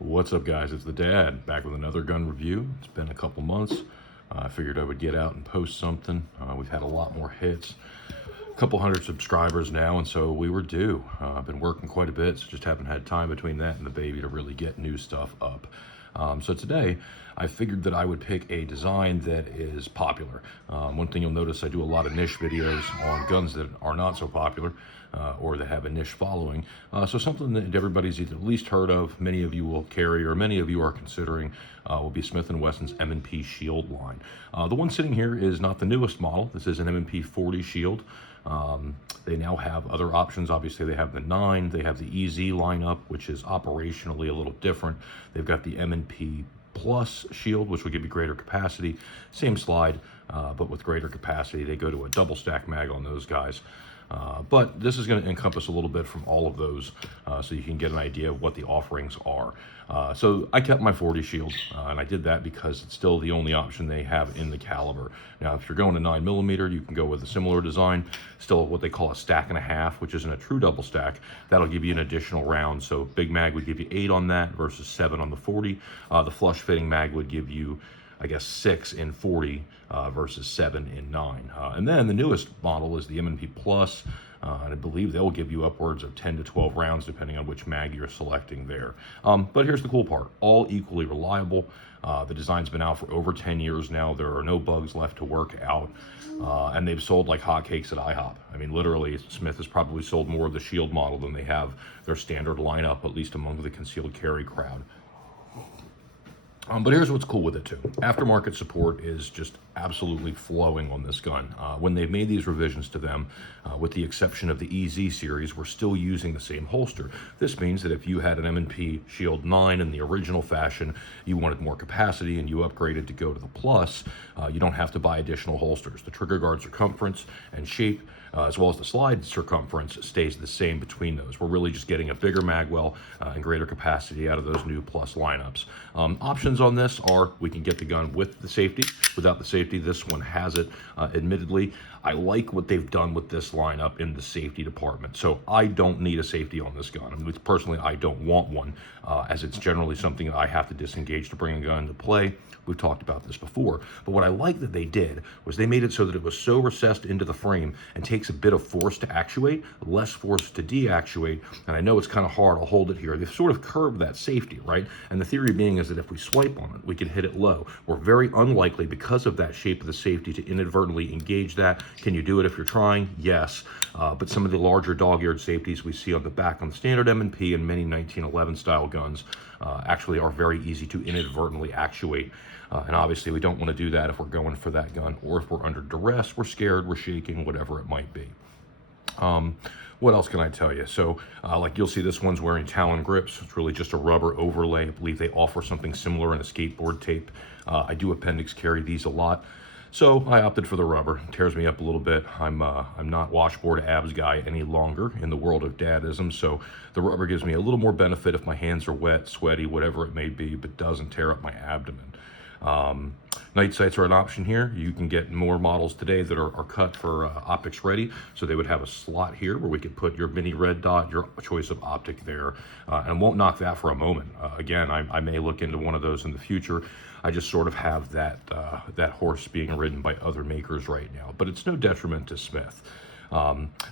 What's up, guys? It's the dad back with another gun review. It's been a couple months. I figured I would get out and post something. We've had a lot more hits, a couple hundred subscribers now, and so we were due. I've been working quite a bit, so just haven't had time between that and the baby to really get new stuff up. So today, I figured that I would pick a design that is popular. One thing you'll notice, I do a lot of niche videos on guns that are not so popular or that have a niche following. So something that everybody's either at least heard of, many of you will carry, or many of you are considering, will be Smith & Wesson's M&P Shield line. The one sitting here is not the newest model. This is an M&P 40 Shield. They now have other options. Obviously, they have the 9, they have the EZ lineup, which is operationally a little different. They've got the M&P Plus Shield, which will give you greater capacity. Same slide, but with greater capacity. They go to a double stack mag on those guys. But this is going to encompass a little bit from all of those, so you can get an idea of what the offerings are. So I kept my 40 Shield, and I did that because it's still the only option they have in the caliber. Now, if you're going to 9mm, you can go with a similar design, still what they call a stack and a half, which isn't a true double stack. That'll give you an additional round. So Big Mag would give you 8 on that versus 7 on the 40. The flush fitting mag would give you, I guess, 6 in 40 versus 7 in 9. And then the newest model is the M&P Plus, and I believe they'll give you upwards of 10 to 12 rounds depending on which mag you're selecting there. But here's the cool part, all equally reliable. The design's been out for over 10 years now. There are no bugs left to work out, and they've sold like hotcakes at IHOP. I mean, literally, Smith has probably sold more of the Shield model than they have their standard lineup, at least among the concealed carry crowd. But here's what's cool with it too. Aftermarket support is just absolutely flowing on this gun. When they've made these revisions to them, with the exception of the EZ series, we're still using the same holster. This means that if you had an M&P Shield 9 in the original fashion, you wanted more capacity and you upgraded to go to the Plus, you don't have to buy additional holsters. The trigger guard circumference and shape, as well as the slide circumference, stays the same between those. We're really just getting a bigger magwell and greater capacity out of those new Plus lineups. Options on this are, we can get the gun with the safety. Without the safety, this one has it. Admittedly, I like what they've done with this lineup in the safety department. So I don't need a safety on this gun. I mean, personally, I don't want one, as it's generally something that I have to disengage to bring a gun to play. We've talked about this before. But what I like that they did was they made it so that it was so recessed into the frame and takes a bit of force to actuate, less force to deactuate. And I know it's kind of hard to hold it here. They've sort of curved that safety, right? And the theory being is that if we swipe on it, we can hit it low. We're very unlikely, because of that shape of the safety, to inadvertently engage that. Can you do it if you're trying? Yes. But some of the larger dog-eared safeties we see on the back on the standard M&P and many 1911 style guns actually are very easy to inadvertently actuate. And obviously we don't want to do that if we're going for that gun, or if we're under duress, we're scared, we're shaking, whatever it might be. What else can I tell you? So like you'll see, this one's wearing Talon grips. It's really just a rubber overlay. I believe they offer something similar in a skateboard tape. I do appendix carry these a lot, so I opted for the rubber. It tears me up a little bit. I'm not washboard abs guy any longer in the world of dadism, so the rubber gives me a little more benefit if my hands are wet, sweaty, whatever it may be, but doesn't tear up my abdomen. Night sights are an option here. You can get more models today that are cut for optics ready. So they would have a slot here where we could put your mini red dot, your choice of optic there, and won't knock that for a moment. Again, I may look into one of those in the future. I just sort of have that, that horse being ridden by other makers right now, but it's no detriment to Smith.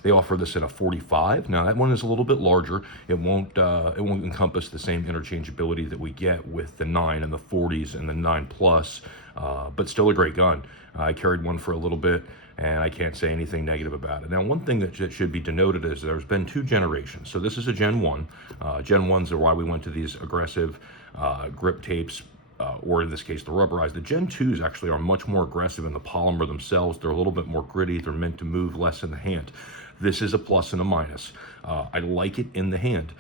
They offer this in a 45. Now that one is a little bit larger. It won't encompass the same interchangeability that we get with the 9 and the 40s and the 9 Plus, but still a great gun. I carried one for a little bit, and I can't say anything negative about it. Now, one thing that should be denoted is there's been 2 generations. So this is a Gen 1. Gen 1s are why we went to these aggressive grip tapes, or in this case, the rubberized. The Gen 2s actually are much more aggressive in the polymer themselves. They're a little bit more gritty. They're meant to move less in the hand. This is a plus and a minus. I like it in the hand.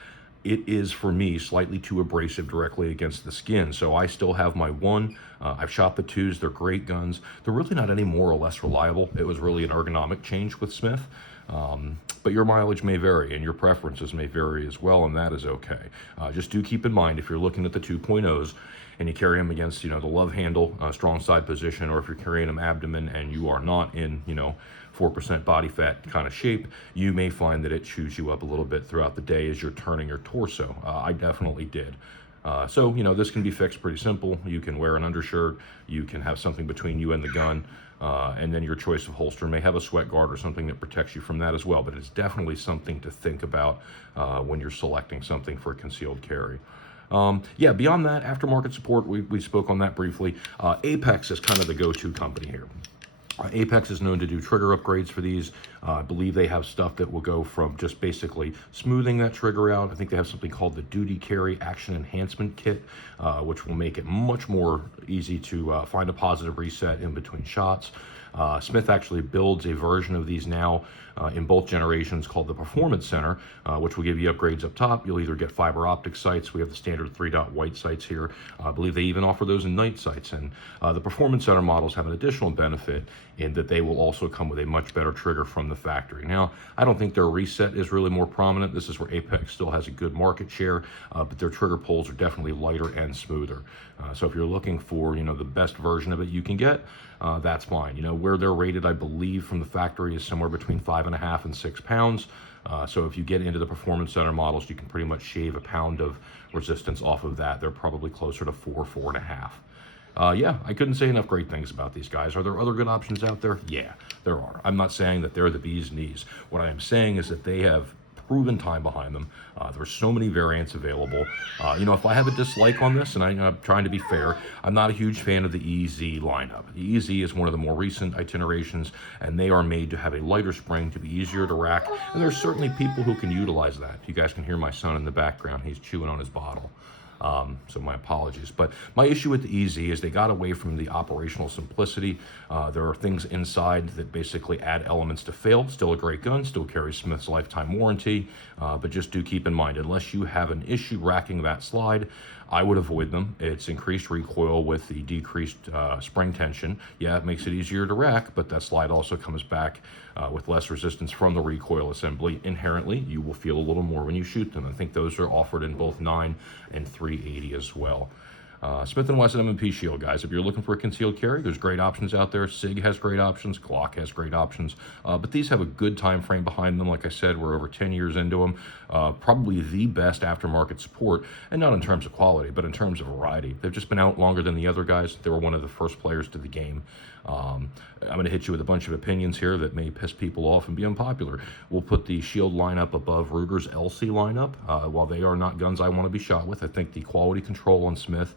It is, for me, slightly too abrasive directly against the skin. So I still have my 1. I've shot the 2s. They're great guns. They're really not any more or less reliable. It was really an ergonomic change with Smith. But your mileage may vary and your preferences may vary as well, and that is okay. Just do keep in mind, if you're looking at the 2.0s and you carry them against, the love handle, strong side position, or if you're carrying them abdomen and you are not in, 4% body fat kind of shape, you may find that it chews you up a little bit throughout the day as you're turning your torso. I definitely did. So, this can be fixed pretty simple. You can wear an undershirt, you can have something between you and the gun, and then your choice of holster may have a sweat guard or something that protects you from that as well. But it's definitely something to think about when you're selecting something for concealed carry. Yeah, beyond that, aftermarket support, we spoke on that briefly. Apex is kind of the go-to company here. Apex is known to do trigger upgrades for these. I believe they have stuff that will go from just basically smoothing that trigger out. I think they have something called the Duty Carry Action Enhancement Kit, which will make it much more easy to find a positive reset in between shots. Smith actually builds a version of these now in both generations called the Performance Center, which will give you upgrades up top. You'll either get fiber optic sights. We have the standard 3-dot white sights here. I believe they even offer those in night sights. And the Performance Center models have an additional benefit in that they will also come with a much better trigger from the factory. Now, I don't think their reset is really more prominent. This is where Apex still has a good market share, but their trigger pulls are definitely lighter and smoother. So if you're looking for, the best version of it you can get, that's fine. Where they're rated, I believe, from the factory is somewhere between 5.5 and 6 pounds. So if you get into the Performance Center models, you can pretty much shave a pound of resistance off of that. They're probably closer to 4.5. Yeah, I couldn't say enough great things about these guys. Are there other good options out there? Yeah, there are. I'm not saying that they're the bee's knees. What I am saying is that they have proven time behind them. There's so many variants available. If I have a dislike on this, and I'm trying to be fair, I'm not a huge fan of the EZ lineup. The EZ is one of the more recent itinerations, and they are made to have a lighter spring to be easier to rack, and there's certainly people who can utilize that. You guys can hear my son in the background. He's chewing on his bottle. So my apologies. But my issue with the EZ is they got away from the operational simplicity. There are things inside that basically add elements to fail. Still a great gun, still carries Smith's lifetime warranty, but just do keep in mind, unless you have an issue racking that slide, I would avoid them. It's increased recoil with the decreased spring tension. Yeah, it makes it easier to rack, but that slide also comes back with less resistance from the recoil assembly. Inherently, you will feel a little more when you shoot them. I think those are offered in both 9 and 380 as well. Smith & Wesson M&P Shield, guys. If you're looking for a concealed carry, there's great options out there. SIG has great options. Glock has great options. But these have a good time frame behind them. Like I said, we're over 10 years into them. Probably the best aftermarket support, and not in terms of quality, but in terms of variety. They've just been out longer than the other guys. They were one of the first players to the game. I'm going to hit you with a bunch of opinions here that may piss people off and be unpopular. We'll put the Shield lineup above Ruger's LC lineup. While they are not guns I want to be shot with, I think the quality control on Smith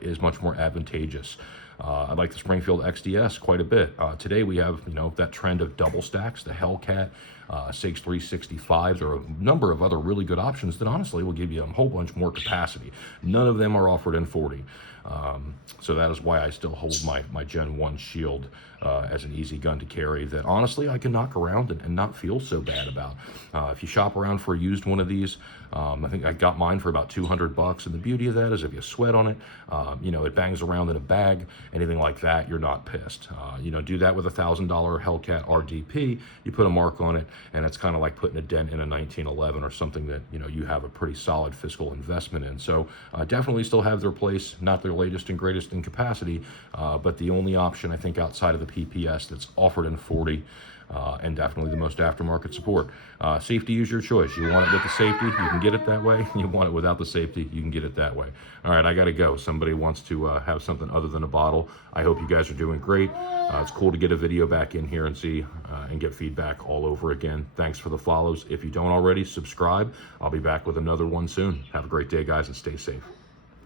is much more advantageous. I like the Springfield XDS quite a bit. Today we have, that trend of double stacks, the Hellcat, SIGs 365s, or a number of other really good options that honestly will give you a whole bunch more capacity. None of them are offered in 40. So that is why I still hold my Gen 1 Shield as an easy gun to carry that honestly I can knock around and not feel so bad about. If you shop around for a used one of these, I think I got mine for about $200, and the beauty of that is if you sweat on it, it bangs around in a bag, anything like that, you're not pissed. Do that with a $1,000 Hellcat RDP, you put a mark on it, and it's kind of like putting a dent in a 1911 or something that, you have a pretty solid fiscal investment in. So definitely still have their place, not their latest and greatest in capacity, but the only option I think outside of the PPS that's offered in 40, and definitely the most aftermarket support. Safety is your choice. You want it with the safety, you can get it that way. You want it without the safety, you can get it that way. All right, I gotta go. Somebody wants to have something other than a bottle. I hope you guys are doing great. It's cool to get a video back in here and see and get feedback all over again. Thanks for the follows. If you don't already, subscribe. I'll be back with another one soon. Have a great day, guys, and stay safe.